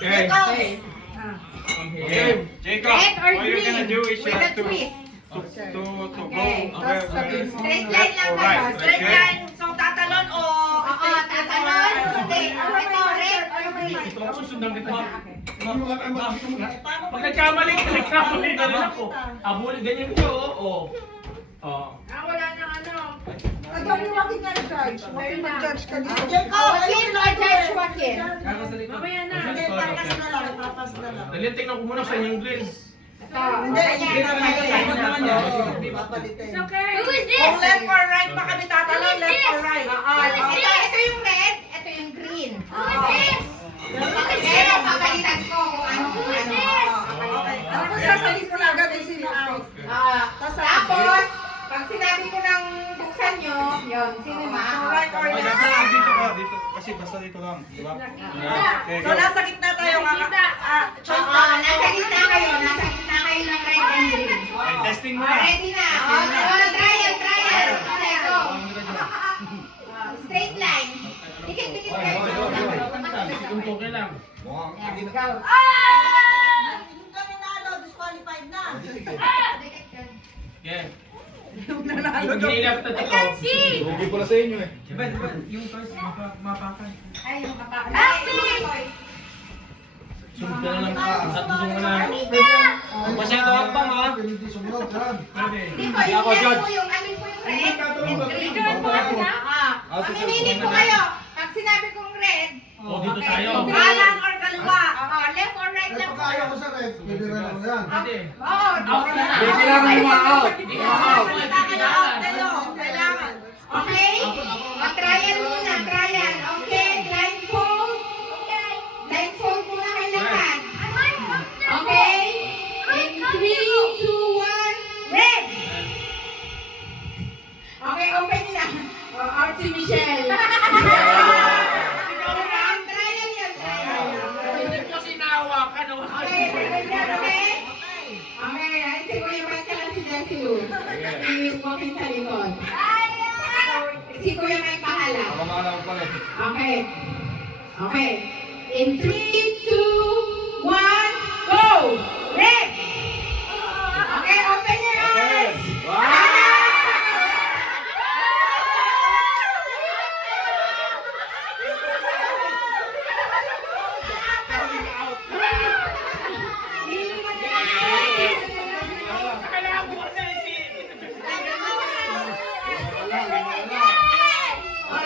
Okay. Okay. Jacob, what you're gonna do is you have to go Straight line lang right. kayo. Straight line. So, tatalon o... Oo, tatalon. Hindi. Ito, red or green. Susundan kita. Pag nagkamali ka rin ako. Abuli, ganyan ko, oo. Wala nang ano. Ikaw yung wakit nga judge. Wakit mag-judge ka dito. Joaquin or Judge Joaquin? Mamaya na. Papas na lang, papas na lang. Dali, tingnan ko muna sa inyong grills. Hindi, Hindi, papalitin. Who is this? Kung left or right pa kami tatalon, left or right. Ito yung red, ito yung green. Who is this? Pero papalitan ko kung ano. Tapos sasalit mo na agad yung sino. Tapos, pag sinabi ko ng buksan nyo, yun, sino So, ma? right or Dito left. ka, dito. Kasi basta dito lang. Diba? Okay, So, go. nasa gitna tayo. Choice Oo, nasa gitna kayo ng red and green. Okay, testing mo na. Ready na. Trial. Okay, go. Straight line. Dikit kayo. Yung toke lang. Go. Yung nanalo, disqualified na. Yeah. Yung nanalo. Yung hinilap na dito. Rugi pala sa inyo eh. Diba, yung toys, mapakan. Ay, yung kapakan. Sunod ka na lang ka. At gusto mo na. Masyado hakbang ha. Pwede. Hindi po, yung red po yung alin po yung red. Mamimili po kayo. Pag sinabi kong red, O, dito tayo. kanan or kaliwa. Left or right lang po. Pwede. Oo, Out na. Pwede lang ma-out. Kailangan. Okay? Trial muna, trial. Okay, blindfold. Blindfold muna kailangan. Okay? In 3, 2, 1, red! Okay, open nyo na. Out si Michelle. Trial yan, trial. Hindi ko sinawakan. Okay, okay? Okay, ay si Kuya Mike ka lang si Jessie Lou. Iwis mo kin sa likod. Si Kuya Mike pahala. Okay. Okay. In 3, 2, 1, go! Red! Okay, open your eyes!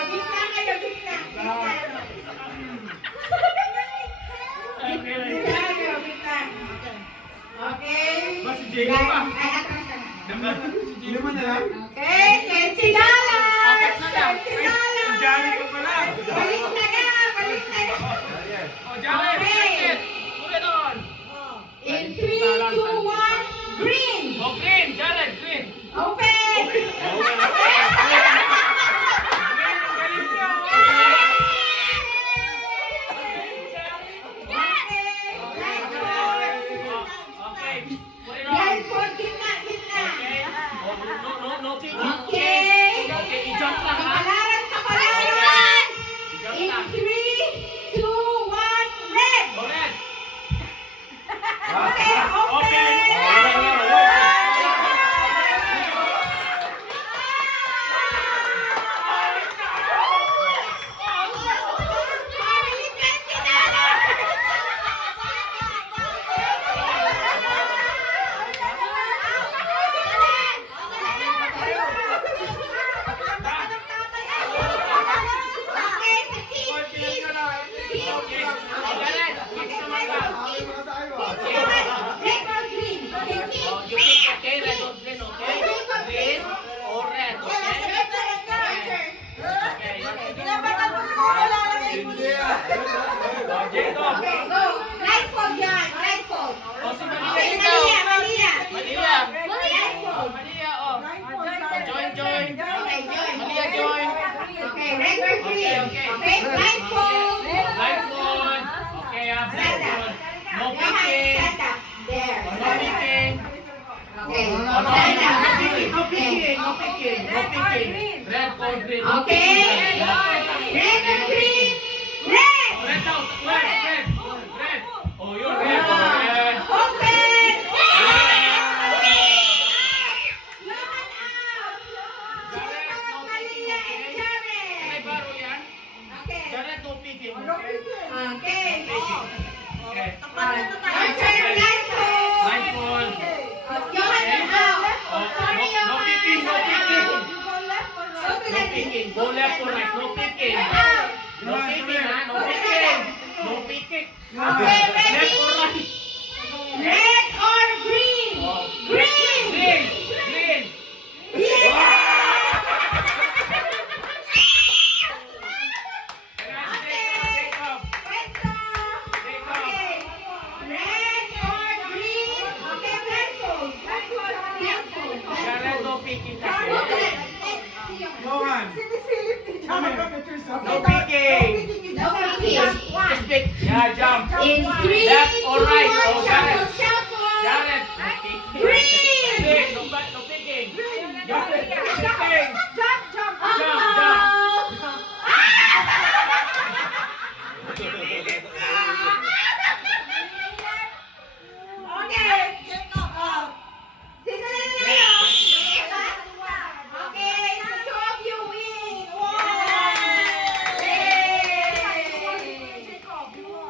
Gitna kayo, gitna. Gitna kayo, gitna. Okay? Mas si Jacob pa. Ay, atras ka na. Sino man na lang? Okay, Kenzie Dallas! Apat na lang. Kenzie Dallas! Jari ko pala. Balik na ka, balik na ka. O, Jari. Okay. Muna doon. In 3, 2, 1, green! O, green. Jari, green. Open! Okay. Put it on. Blindfold, gitna, gitna. No kicking. Okay. Okay, i-jump lang ha. Kapalaran, kapalaran! I-jump In lang. 3, 2, 1, red! Correct. Okay, open! Okay, red or green, okay? Green or red, okay? Okay. O, Jacob. Okay, go. Blindfold yan, blindfold. O, si Okay, Malia. Malia. Malia. Blindfold. Malia, o. Join. Okay, join. Malia, join. Okay, red or green. Okay. Okay, blindfold. Blindfold. Okay, blindfold. No Your hands, picking. stand up. There. No picking. Okay, No stand picking. up. No picking. No picking. No picking. Red or green. Okay. Red or green. Red. Red daw. Okay. Your turn, blindfold. Blindfold. Johan, Oh, sorry, no Johan. picking, no picking. Go to No the picking. Go left or right. No picking. No picking, ha? No picking. No picking. Okay, ready? Left or right. Red or green? Oh. Green. Green. Green. Take off. Pwesto. Okay. Red or green? Okay, blindfold. Blindfold. Yeah, red, no picking kasi. Go to the Johan. Sinisilip ni John. No picking. No picking. Just pick. Yeah, jump. In 3, Left or 2, right? 1, Oh, shuffle, Jared. shuffle. Jared. No picking. Green. Green. No picking. Jared, no picking. Jump, jump. Okay. Sino na nanalo? Okay, so two of you win. Yay!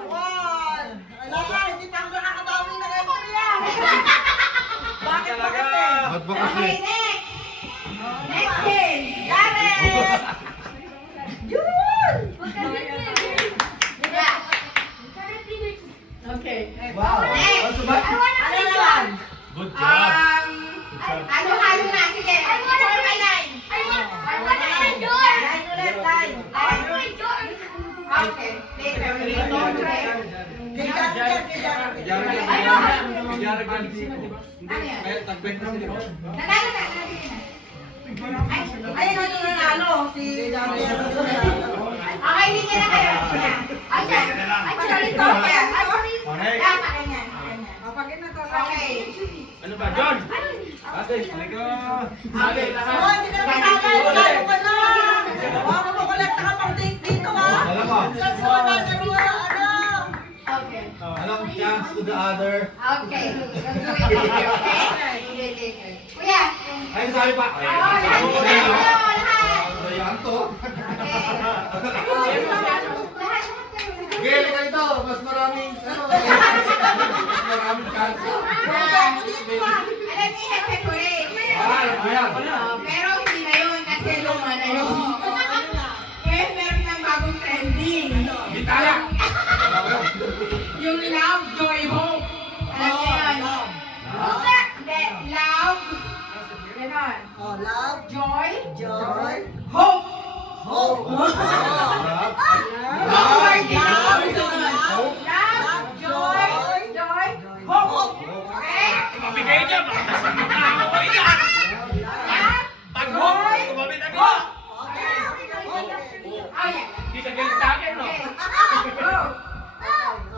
One. Ala, hindi pa ako nakakabawi ng entry yan. Bakit ba kasi? Ba't ba kasi? Okay, next. Next game. Gareth. Yun! Okay. Wow. Next. Ano naman? Good job. Halo-halo na. Sige. 4 by 9. Line ulit, line. Okay. Later. Don't try. Kay Jared, kay Jared. Ano yan? Kaya tag-back na sila. Nanalo na. Ay, ano nanalo? Si Jared. Okay, hindi niya na kayo. Okay. Actually, ito. Correct. Sa kanya. Kapagin na to. Okay. Ano ba, John? Ate, halika. Sabi Oh, lahat. hindi ka na kasama. Lalo ka na. Huwag mo collect ka pang date dito, ha? Alam mo. Saan sa mga dalawa, ano? Okay. Anong chance to the other? Okay. We'll do it later, okay? Do it later. Kuya. Ay, sabi pa. Ay, Oo, lahat. Lahat. Sayang to. Okay. Lahat. Sige, halika dito. Mas maraming, mas maraming chance. Alam niyo, hepe-pure. Ayan. Pero hindi na yun kasi luma na yun. Ngayon meron ng bagong trending. Bitaya. Yung love, joy, hope. Alam niyo yun? Hindi, love. Ganon. Oh, love, Joy, joy, hope. hope. Love, Love, love, joy, joy, hope. Okay? Mabigay niya. Mabigay niya. Pag hope, kumabit ang ito. Oh, yeah. Hindi ka galit sa akin, no? Okay. Go.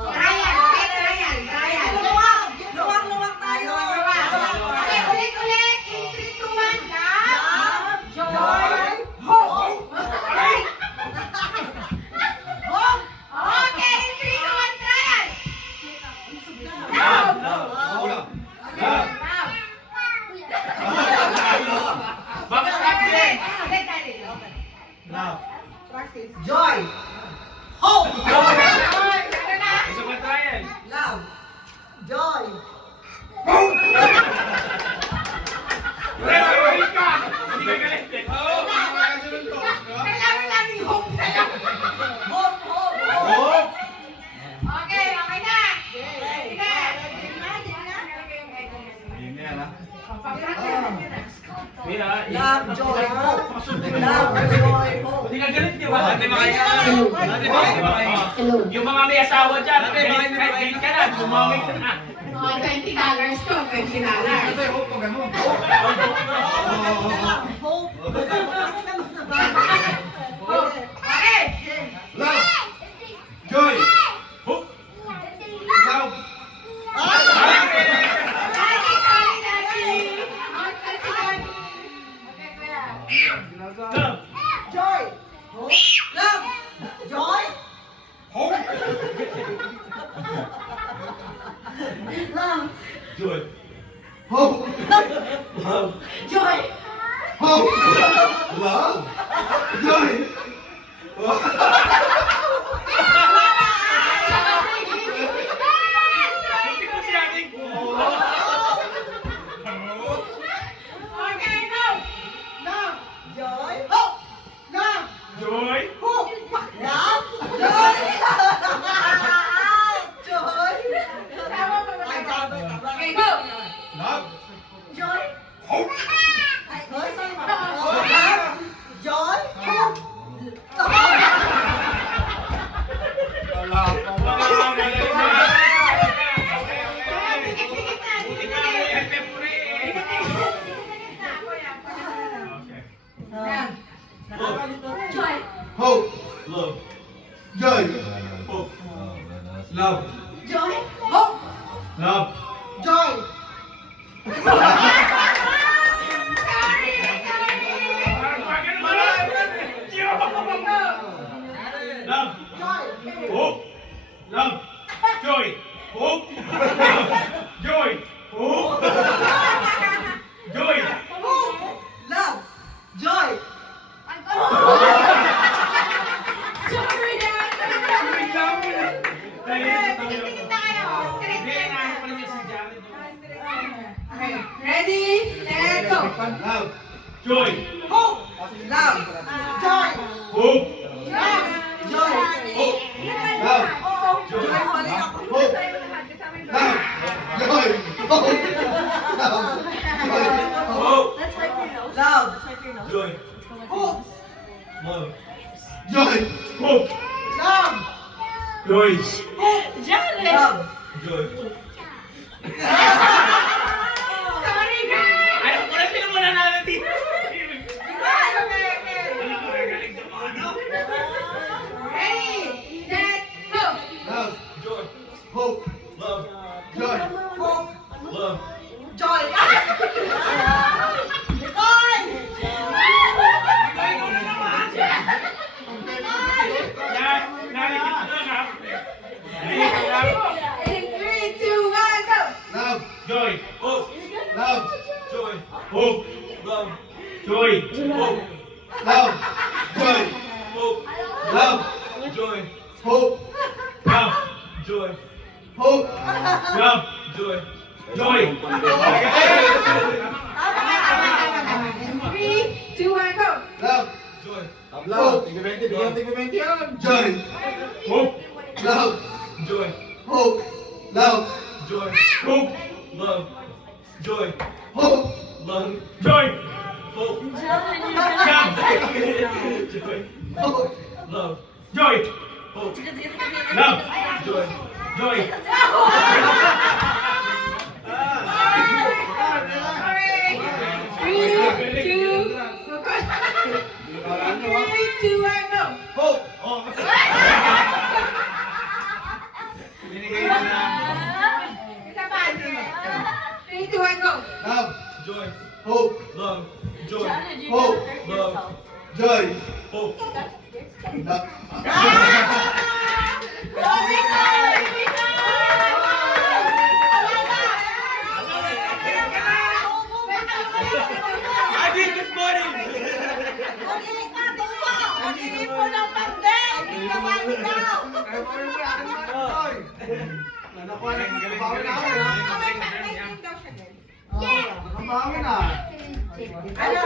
Trial, okay, trial, trial. Luwag tayo. Okay, ulit-ulit. In 3, 2, 1. Love, joy, Joy, hope. hope. Okay, in 3, 2, 1, trial. Love. Love. Love. Love. Bakit kapit? Ulit tayo. Love. Practice. Joy, hope. Ano na? Isa pa trial. Love, joy, Galit ka. Hindi ka galit. Oo. Kailangan namin hope sa'yo. hope, hope, hope. Hope. Okay, okay na. Sige. Yun na yan, ha? Mira, Love, joy, hope. Love, joy, hope. Hindi ka galit, di ba? Ate, makaya ka. Ate, makaya. Yung mga may asawa dyan, galit ka na, bumawig ka na. Oh, $20 to, $20. Ate, hope ko ganun. Hope. Oh, okay. Love. Joy. Hope. Love. Daddy, sorry, Daddy. Okay, kuya. Love. Joy, hope. Love, joy, Hope. love, Joy. Hope. Love. joy. Hope. Love. Joy. Love. Joy. Hope. Love. Joy. Love. Joy. Hope. Love. Joy. Hope. Joy. Hope. Joy. Hope. Love. Joy. Sorry na. Tingin na kayo. Straight na. Okay. Ready, set, go. Love. Joy. Hope. Love. Joy. Hope. Love. Joy. Hope. Love. Joy. Mali ako. Hope. Love. Joy. Hope. Love. Joy. Hope. Love. Joy. Hope. Love. Joy. Hope. Love. Joy. Love. Joy. Sorry, guys. Ay, wala pinamuna natin dito. Ready, set, go. Love. Joy. Hope. Love. Joy. Hope. Love. Joy. Nicole! Yan. Nakikita na nga. Nakikita na ako. In 3, 2, 1, go. Love. Joy. Hope. Love. Joy. Hope. Love. Joy. Hope. Love. Joy. Hope. Love. Joy. Hope. Love. Joy. Hope. Love. Joy. Joy. Tama, tama. In 3, 2, 1, go. Love. Joy. Love. Tigre-20 yan. Joy. Hope. Love. Joy. Hope. Love. Joy. Hope. Love. Joy. Hope. Love. Joy. Hope. Love. Joy. Hope. Love. Joy. Hope. Love. Joy. Joy. Three, two, go. 3, 2, 1, go. Hope. Oh. Binigay mo na. Isa pa. 3, 2, 1, go. Love. Joy. Hope. Love. Joy. Hope. Love. Joy. Hope. Love. I did this morning. Mag-iip mo ng pande! Hindi naman ikaw! Nakuha na yung bawi na ako, ha? Nakabawi na. Ano?